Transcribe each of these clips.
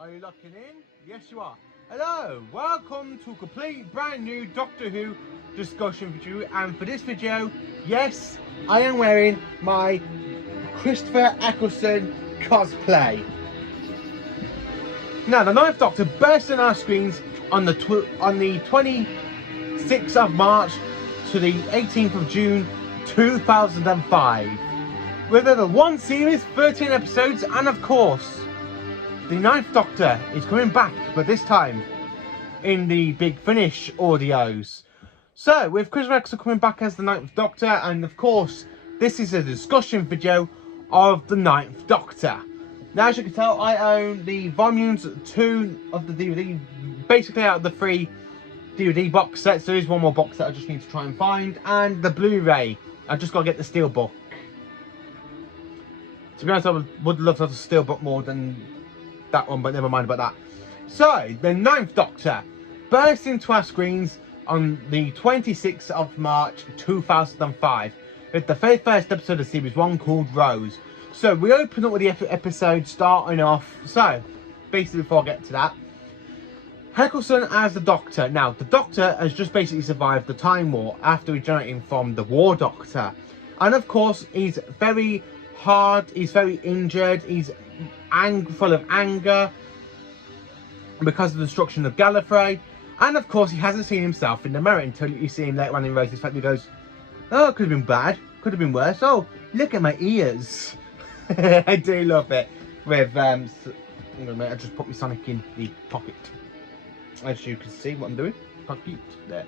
Are you looking in? Yes, you are. Hello, welcome to a complete brand new Doctor Who discussion video. And for this video, yes, I am wearing my Christopher Eccleston cosplay. Now, the Ninth Doctor burst on our screens on the 26th of March to the 18th of June 2005. With over one series, 13 episodes, and of course, the Ninth Doctor is coming back, but this time in the Big Finish audios. So, with Chris Eccleston coming back as the Ninth Doctor, and of course, this is a discussion video of the Ninth Doctor. Now, as you can tell, I own the volumes 2 of the DVD, basically out of the 3 DVD box sets. There is one more box set I just need to try and find, and the Blu-ray. I've just got to get the Steelbook. To be honest, I would love to have the Steelbook more than that one, but never mind about that. So, the Ninth Doctor burst into our screens on the 26th of March 2005 with the very first episode of Series 1 called Rose. So, we open up with the episode starting off. So, basically before I get to that, Eccleston as the Doctor. Now, the Doctor has just basically survived the Time War after regenerating from the War Doctor. And of course, he's very hard, he's very injured, he's full of anger because of the destruction of Gallifrey. And of course, he hasn't seen himself in the mirror until you see him later on in Rose's fact. He goes, oh, it could have been bad, could have been worse. Oh, look at my ears. I do love it. With, hang on a minute, I just put my Sonic in the pocket. As you can see what I'm doing. Pocket there.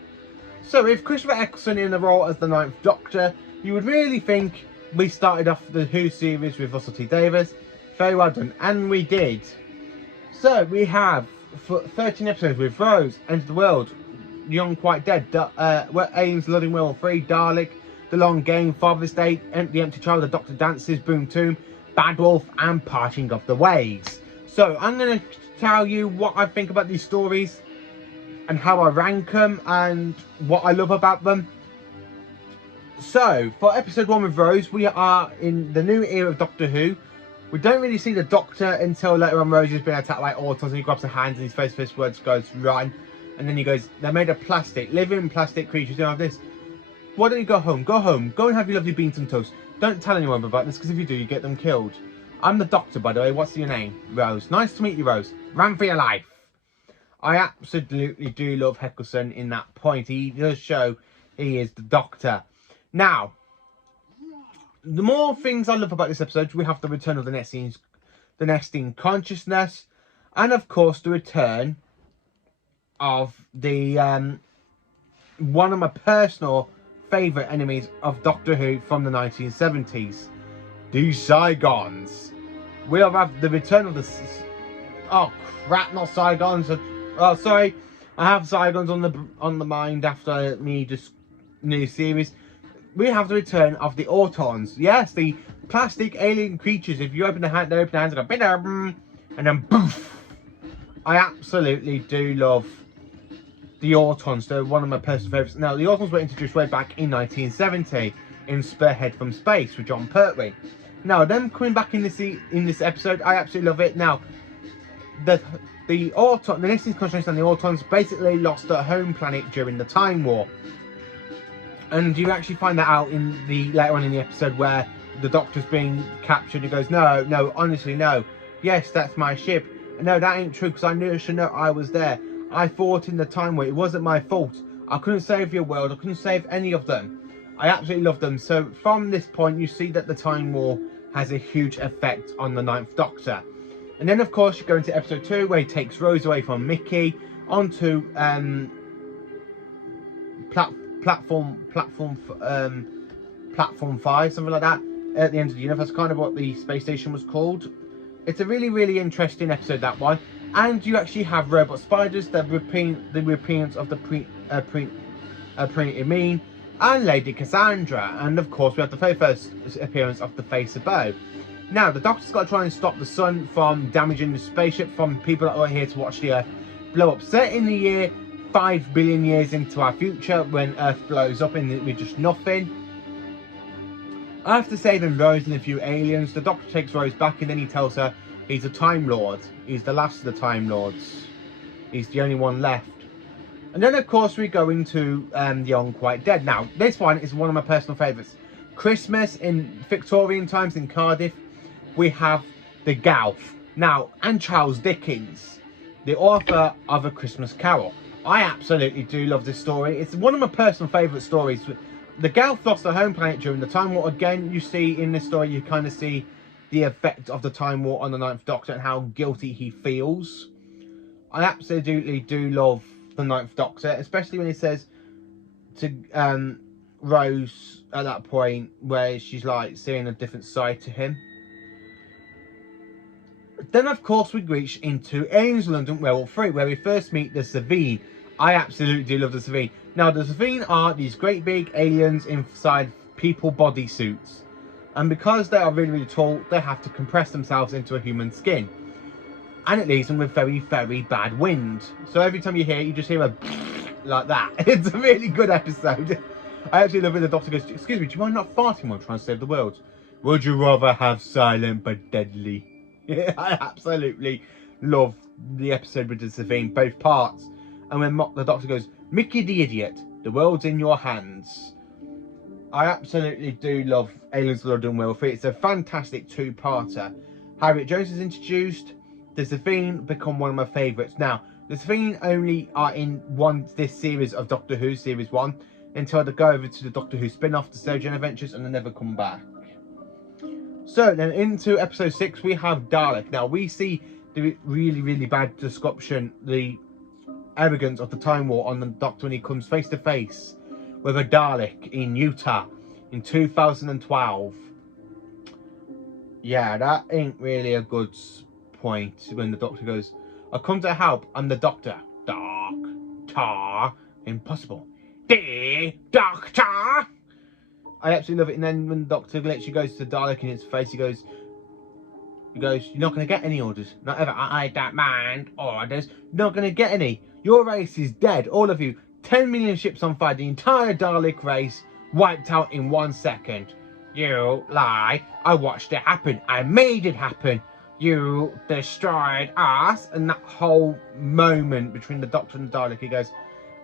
So with Christopher Eccleston in the role as the Ninth Doctor, you would really think we started off the Who series with Russell T Davies. Very well done. And we did. So we have 13 episodes with Rose, End of the World, Young Quite Dead, Aliens, Loading Will 3, Dalek, The Long Game, Father's Day, The Empty Child, The Doctor Dances, Boomtown, Bad Wolf, and Parting of the Ways. So I'm going to tell you what I think about these stories and how I rank them and what I love about them. So, for episode 1 with Rose, we are in the new era of Doctor Who. We don't really see the Doctor until later on. Rose has been attacked by Autons and he grabs her hands and his first words goes, run. And then he goes, they're made of plastic, living plastic creatures. You know this. Why don't you go home? Go home. Go and have your lovely beans and toast. Don't tell anyone about this, because if you do, you get them killed. I'm the Doctor, by the way. What's your name? Rose. Nice to meet you, Rose. Run for your life. I absolutely do love Eccleston in that point. He does show he is the Doctor. Now, the more things I love about this episode, we have the return of the nesting consciousness, and of course the return of the one of my personal favourite enemies of Doctor Who from the 1970s, the Saigons. We'll have the return of the oh crap, not Saigons. Oh, sorry, I have Saigons on the mind after me just new series. We have the return of the Autons. Yes, the plastic alien creatures. If you open the hand, they open their hands and go, and then poof. I absolutely do love the Autons. They're one of my personal favourites. Now, the Autons were introduced way back in 1970 in Spearhead from Space with John Pertwee. Now, them coming back in this episode, I absolutely love it. Now, the nesting consciousness and the Autons basically lost their home planet during the Time War. And you actually find that out in later on in the episode where the Doctor's being captured. He goes, no, honestly, no. Yes, that's my ship. No, that ain't true, because I knew I was there. I fought in the Time War. It wasn't my fault. I couldn't save your world. I couldn't save any of them. I absolutely love them. So from this point, you see that the Time War has a huge effect on the Ninth Doctor. And then, of course, you go into episode 2 where he takes Rose away from Mickey onto platform 5, something like that, at the end of the universe. Kind of what the space station was called. It's a really interesting episode, that one. And you actually have robot spiders, the appearance of the Mean and Lady Cassandra, and of course we have the very first appearance of the Face of Bo. Now, the Doctor's got to try and stop the sun from damaging the spaceship from people that are here to watch the Earth blow up. Set in the year 5 billion years into our future, when Earth blows up and we're just nothing. After saving Rose and a few aliens, the Doctor takes Rose back and then he tells her He's a Time Lord. He's the last of the Time Lords. He's the only one left. And then, of course, we go into The Young Quite Dead. Now, this one is one of my personal favourites. Christmas in Victorian times in Cardiff, we have the Gowf. Now, and Charles Dickens, the author of A Christmas Carol. I absolutely do love this story. It's one of my personal favourite stories. The Gowf lost their home planet during the Time War. Again, you see in this story, you kind of see the effect of the Time War on the Ninth Doctor and how guilty he feels. I absolutely do love the Ninth Doctor, especially when he says to Rose at that point where she's like seeing a different side to him. Then, of course, we reach into Aliens London Werewolf 3, where we first meet the Savine. I absolutely do love the Savine. Now, the Savine are these great big aliens inside people bodysuits. And because they are really, really tall, they have to compress themselves into a human skin. And it leaves them with very, very bad wind. So every time you hear it, you just hear a like that. It's a really good episode. I actually love when the Doctor goes, "Excuse me, do you mind not farting while trying to save the world? Would you rather have silent but deadly?" I absolutely love the episode with the Savine, both parts. And when the Doctor goes, "Mickey the idiot, the world's in your hands." I absolutely do love Aliens London Werewolf 3. It's a fantastic two-parter. Harriet Jones is introduced. The Savine become one of my favourites. Now, the Savine only are in this series of Doctor Who, Series 1, until they go over to the Doctor Who spin-off, the Sojourn Adventures, and they never come back. So, then into episode 6, we have Dalek. Now, we see the really, really bad description, the arrogance of the Time War on the Doctor when he comes face-to-face with a Dalek in Utah in 2012. Yeah, that ain't really a good point when the Doctor goes, "I come to help, I'm the Doctor." Doctor, impossible. The Doctor. I absolutely love it. And then when the Doctor literally goes to the Dalek in its face, he goes, "You're not going to get any orders. Not ever. I don't mind orders. Not going to get any. Your race is dead. All of you. 10 million ships on fire. The entire Dalek race wiped out in 1 second. You lie. I watched it happen. I made it happen. You destroyed us." And that whole moment between the Doctor and the Dalek, he goes,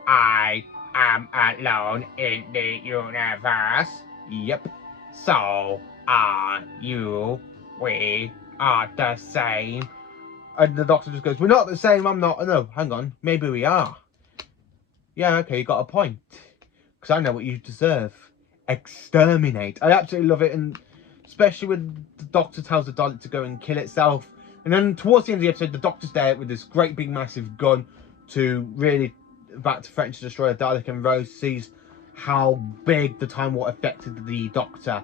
"I am alone in the universe." Yep. So are you. We are the same. And the Doctor just goes, "We're not the same. I'm not." "Oh, no, hang on. Maybe we are." "Yeah, okay, you got a point. Because I know what you deserve. Exterminate." I absolutely love it. And especially when the Doctor tells the Dalek to go and kill itself. And then towards the end of the episode, the Doctor's there with this great big massive gun to really about to threaten to destroy the Dalek. And Rose sees how big the Time War affected the Doctor.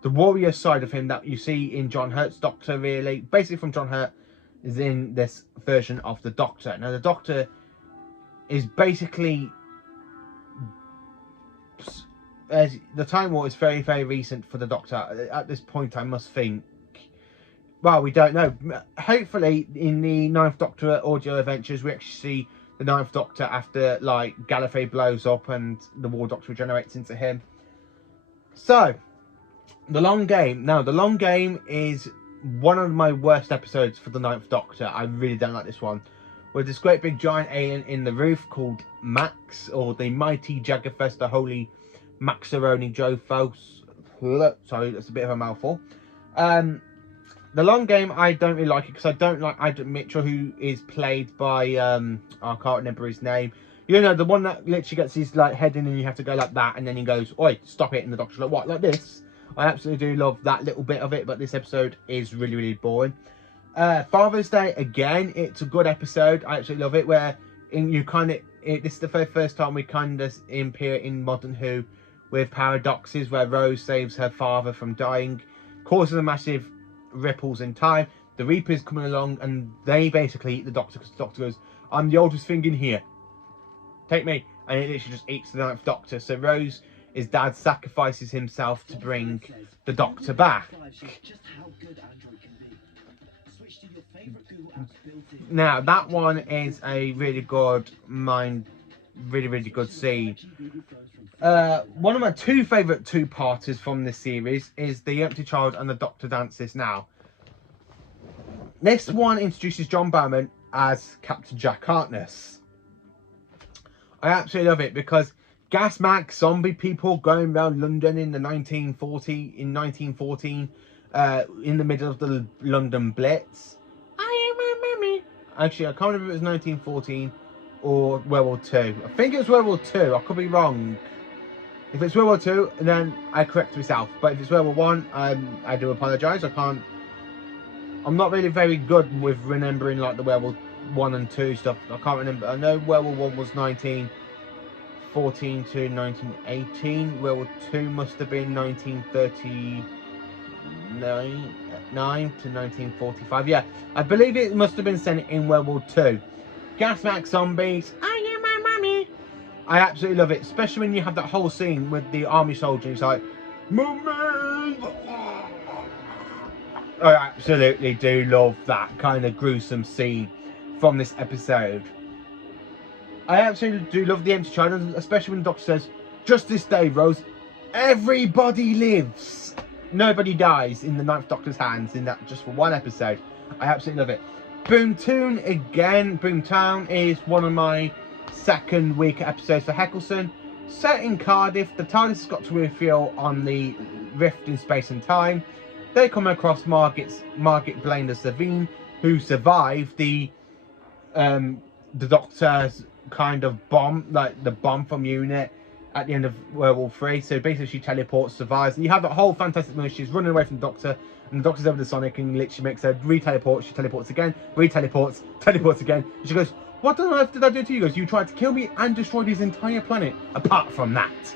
The warrior side of him that you see in John Hurt's Doctor, really, basically from John Hurt, is in this version of the Doctor. Now, the Doctor is basically, as the Time War is very, very recent for the Doctor. At this point, I must think. Well, we don't know. Hopefully, in the Ninth Doctor audio adventures, we actually see the Ninth Doctor after, like, Gallifrey blows up and the War Doctor regenerates into him. So, The Long Game. Now, The Long Game is one of my worst episodes for the Ninth Doctor. I really don't like this one. With this great big giant alien in the roof called Max, or the Mighty Jaggerfest, the Holy Maxaroni Jophos. Sorry, that's a bit of a mouthful. The Long Game, I don't really like it because I don't like Adam Mitchell, who is played by, I can't remember his name. You know, the one that literally gets his like head in and you have to go like that, and then he goes, "Oi, stop it," and the Doctor's like, "What, like this?" I absolutely do love that little bit of it, but this episode is really, really boring. Father's Day, again, it's a good episode. I absolutely love it, where this is the first time we kind of appear in Modern Who with paradoxes, where Rose saves her father from dying, causes a massive ripples in time. The Reapers coming along and they basically eat the Doctor, because the Doctor goes, "I'm the oldest thing in here. Take me." And it literally just eats the Ninth Doctor. So Rose, his dad, sacrifices himself to bring the Doctor back. Now, that one is a really good really good scene. One of my two favourite two-parters from this series is The Empty Child and The Doctor Dances. Now, This one introduces John Barrowman as Captain Jack Harkness. I absolutely love it because gas mask zombie people going around London in 1914, in the middle of the London Blitz. I am my mummy. Actually, I can't remember if it was 1914 or World War II. I think it was World War II. I could be wrong. If it's World War II, then I correct myself. But if it's World War One, I do apologise. I'm not really very good with remembering like the World War 1 and 2 stuff. I can't remember. I know World War 1 was 1914 to 1918. World War 2 must have been 1939 to 1945. Yeah, I believe it must have been sent in World War 2. Gas mask zombies. I am my mummy. I absolutely love it, especially when you have that whole scene with the army soldier. He's like, mummy. I absolutely do love that kind of gruesome scene from this episode. I absolutely do love the empty child, especially when the doctor says, just this day, Rose, everybody lives. Nobody dies in the Ninth Doctor's hands in that just for one episode. I absolutely love it. Boomtown again. Boomtown is one of my second week episodes for Heckleson. Set in Cardiff, the TARDIS has got to refuel on the rift in space and time. They come across Margaret Blaine as Savine, who survived the Doctor's kind of bomb, like the bomb from UNIT at the end of World War 3. So basically she teleports, survives, and you have that whole fantastic moment. She's running away from the Doctor, and the Doctor's over the Sonic and literally makes her re-teleport. She teleports again, re-teleports, teleports again. And she goes, what on earth did I do to you guys? You tried to kill me and destroyed his entire planet. Apart from that,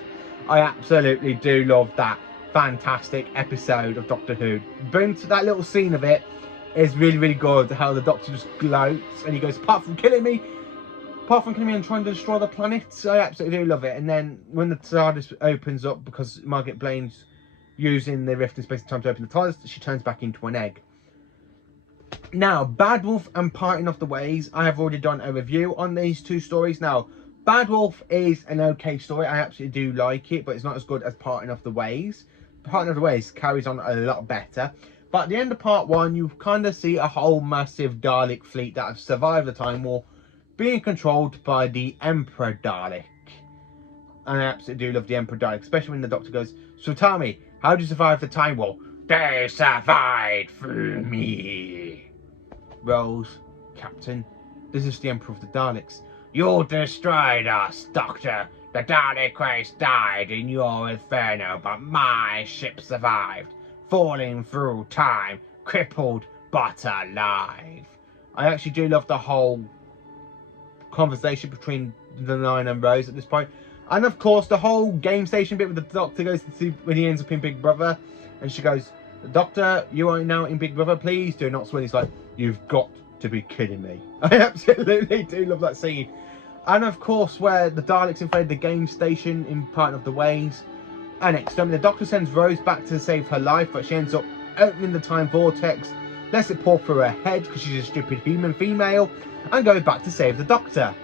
I absolutely do love that fantastic episode of Doctor Who. Boom, to that little scene of it is really, really good. How the Doctor just gloats and he goes, apart from killing me and trying to destroy the planet. I absolutely do love it. And then when the TARDIS opens up, because Margaret Blaine's using the rift in space and time to open the TARDIS, she turns back into an egg. Now, Bad Wolf and Parting of the Ways, I have already done a review on these two stories. Now, Bad Wolf is an okay story. I absolutely do like it, but it's not as good as Parting of the Ways. Parting of the Ways carries on a lot better. But at the end of part one, you kind of see a whole massive Dalek fleet that have survived the Time War being controlled by the Emperor Dalek. And I absolutely do love the Emperor Dalek, especially when the Doctor goes, so tell me, how did you survive the Time War? They survived through me. Rose, Captain, this is the Emperor of the Daleks. You destroyed us, Doctor. The Dalek race died in your inferno, but my ship survived, falling through time, crippled but alive. I actually do love the whole conversation between the Nine and Rose at this point. And of course, the whole game station bit with the Doctor goes to see when he ends up in Big Brother. And she goes, Doctor, you are now in Big Brother, please do not swim. He's like, you've got to be kidding me. I absolutely do love that scene. And of course, where the Daleks invade the game station in Parting of the Ways. And the Doctor sends Rose back to save her life, but she ends up opening the time vortex, lets it pour through her head because she's a stupid human female, and goes back to save the Doctor.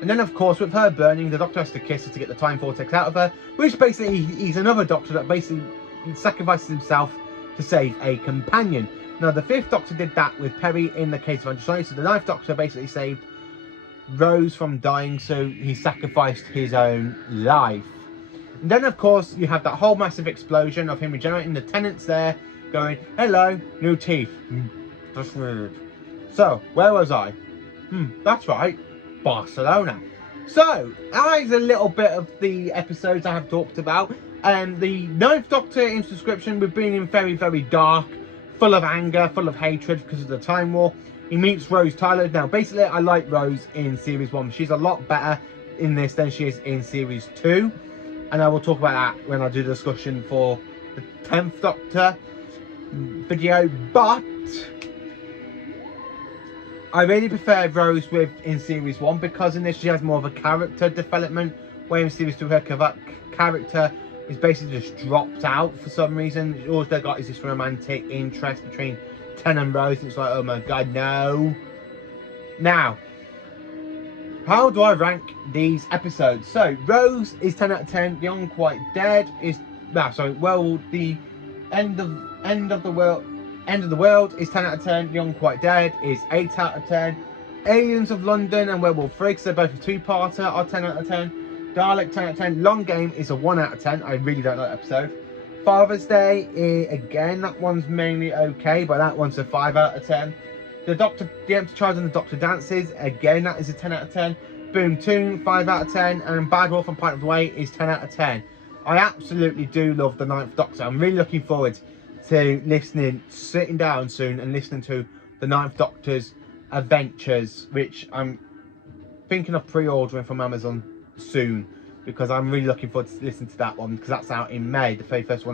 And then, of course, with her burning, the Doctor has to kiss her to get the time vortex out of her, which basically he's another Doctor that basically sacrifices himself to save a companion. Now, the Fifth Doctor did that with Perry in the case of Understanding, so the Ninth Doctor basically saved Rose from dying, so he sacrificed his own life. And then, of course, you have that whole massive explosion of him regenerating. The Tenants there going, hello, new teeth. That's weird. So, where was I? That's right, Barcelona. So, that is a little bit of the episodes I have talked about. The Ninth Doctor in subscription, we've been in very, very dark, full of anger, full of hatred because of the Time War. He meets Rose Tyler. Now, basically, I like Rose in Series 1. She's a lot better in this than she is in Series 2. And I will talk about that when I do the discussion for the 10th Doctor video. But I really prefer Rose in Series 1 because in this she has more of a character development. Where in Series 2 her character is basically just dropped out for some reason. All they got is this romantic interest between Ten and Rose, and it's like, oh my god, no. Now, how do I rank these episodes? So, Rose is 10 out of 10. The Unquite Dead is, the end of the world, End of the World is 10 out of 10. Young Quite Dead is 8 out of 10. Aliens of London and Werewolf Freaks, they're both a two-parter, are 10 out of 10. Dalek, 10 out of 10. Long Game is a 1 out of 10. I really don't like that episode. Father's Day, again, that one's mainly okay, but that one's a 5 out of 10. The Empty Child and the Doctor Dances, again, that is a 10 out of 10. Boomtown, 5 out of 10. And Bad Wolf and Pint of the Way is 10 out of 10. I absolutely do love the Ninth Doctor. I'm really looking forward to sitting down soon and listening to the Ninth Doctor's adventures, which I'm thinking of pre-ordering from Amazon soon, because I'm really looking forward to listening to that one, because that's out in May. The very first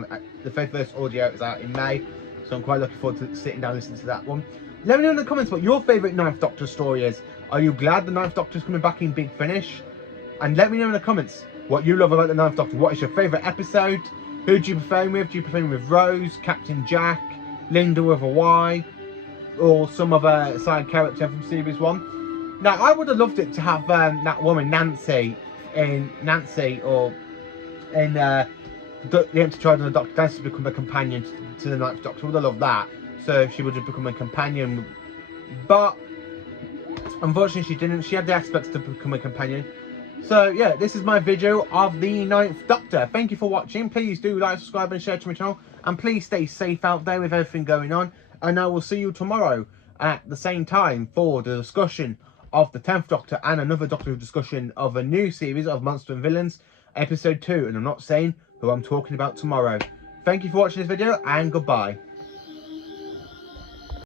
audio is out in May, so I'm quite looking forward to sitting down and listening to that one. Let me know in the comments what your favourite Ninth Doctor story is. Are you glad the Ninth Doctor's coming back in Big Finish? And let me know in the comments what you love about the Ninth Doctor. What is your favourite episode? Who do you prefer him with? Do you prefer him with Rose, Captain Jack, Linda with a Y, or some other side character from Series 1? Now, I would have loved it to have that woman, Nancy, or in The Empty Child and the Doctor Dances, become a companion to the Ninth Doctor. I would have loved that. So she would have become a companion. But unfortunately she didn't. She had the aspects to become a companion. So yeah, this is my video of the Ninth Doctor. Thank you for watching. Please do like, subscribe and share to my channel. And please stay safe out there with everything going on. And I will see you tomorrow at the same time for the discussion of the 10th Doctor and another Doctor Who discussion of a new series of Monster and Villains, episode 2. And I'm not saying who I'm talking about tomorrow. Thank you for watching this video and goodbye.